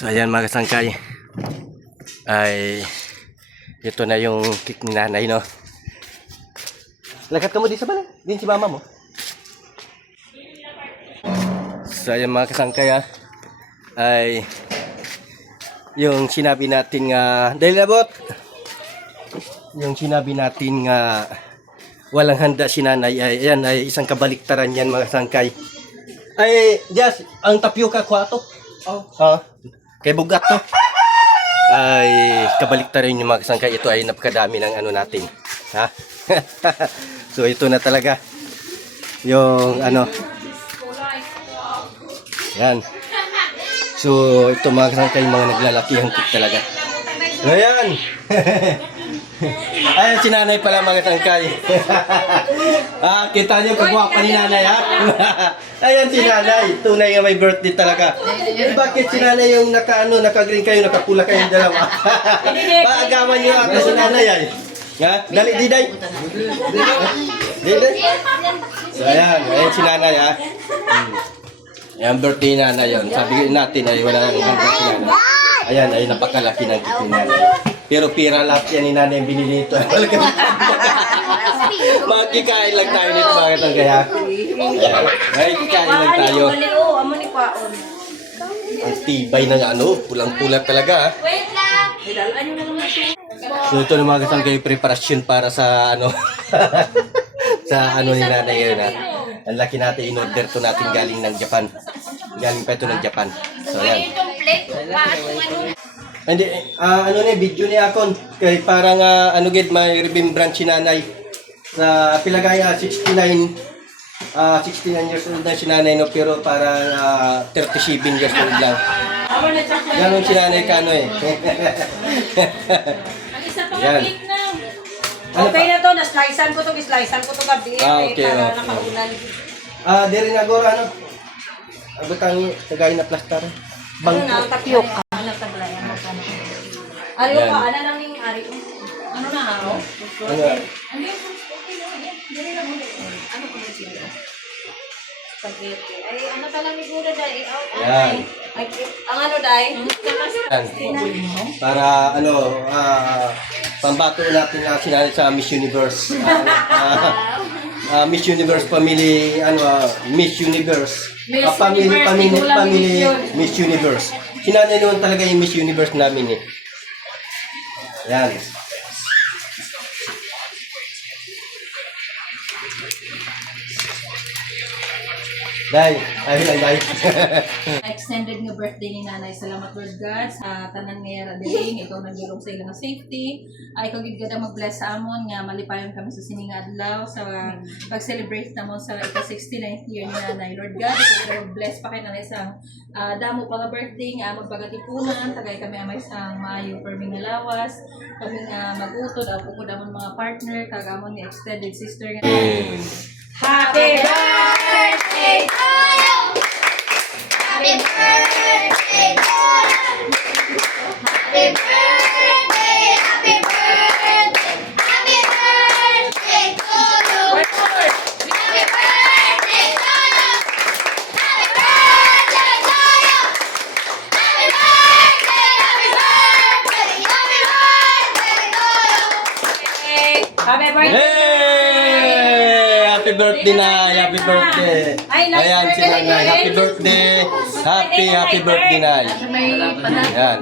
So ayan mga kasangkay, ay ito na yung cake ni nanay, no? Lagat ka mo di sa balay, din si mama mo. So ayan mga kasangkay, ay yung sinabi natin nga, dahil nabot, yung sinabi natin nga walang handa si nanay, ay ayan, ay isang kabaliktaran yan mga kasangkay. Ay, just, ang tapioca ko ato. Kay bugat to. Ay, kabaliktaran yung mga kasangkay. Ito ay napakadami ng ano natin. Ha? So, ito na talaga. Yung ano. Yan. So, ito mga kasangkay, mga naglalaki ang cake talaga. Ayan. Ayan si nanay pala mga kasangkay. Kita niyo kagwapa ni nanay, ha? Ayan si nanay. Tunay nga may birthday talaga. Bakit si nanay yung naka-green kayo, nakapula kayong dalawa? Paagaman niyo ako si nanay ay. Ha? Dali, diday. Diday. So ayan si nanay, ha? Ayan birthday nanay yun. Sabi natin ay wala nang hanggang si nanay. Ayan ay napakalaki ng cake ni nanay. Pero pira lahat yan ni nanay binili ito. Magkikain lang tayo nito mga kasangkay, ha? Magkikain lang tayo. Ang tibay ng ano, pulang-pula talaga, ha? So ito na mga kasangkay, preparasyon para sa ano sa ano ni nanay yun, ha? Ang laki natin, in-order to natin galing ng Japan. Galing pa ito ng Japan. So ayan. Hindi, ano ni video ni akon kay parang ano gid may remembrance si nanay sa pilagaya 69 years old na si nanay, no, pero parang 37 years old lang. Ganon si nanay kano eh. Ang isa pa Yan. cake na. Okay na to, na-slicean ko to gabi. Okay, para okay. nakaulan. Diri na gora ano. Abutang tagay na plaster. Ano na, tapioca. Ano taglayan mo pa. Ari Yan. ko, ano lang yung ari ko. Ano na araw? Ano? Ano yung okay na yan? Dali na muna. Ano ko na sila? Spaghetti. Ay, ano talaga ni Gura dahil? Yan. Ay, ang ano dahil? Yan. Para ano, pambato natin na sinali sa Miss Universe. Miss Universe family, Miss Universe. Family Miss Universe. Sinanay naman talaga yung Miss Universe namin eh. Yan. Dahil, dahil. Extended nga birthday ni nanay. Salamat Lord God sa tanan nga radaling. Ikaw nagdulong sa ilang safety. Ikaw gid gada mag-bless sa amon nga malipayon kami sa sining adlaw sa pag-celebrate namon sa ika-69th year ni nanay. Lord God, ikaw gid mag-bless pa kay nanay sa damo pa nga birthday nga magpagatipunan. Tagay kami amay sa maayo perming nga lawas. Kami nga mag-utod ako ko damon mga partner kagamon ni extended sister nga. Happy birthday to you! Happy birthday to you! Happy birthday! Happy birthday! Happy birthday to you! Happy birthday to you! Happy birthday to you! Happy birthday! Happy birthday! Happy birthday to you! Happy birthday! Happy birthday na! Happy birthday! Ayan si nanay. Happy birthday! Happy birthday na! May Yan.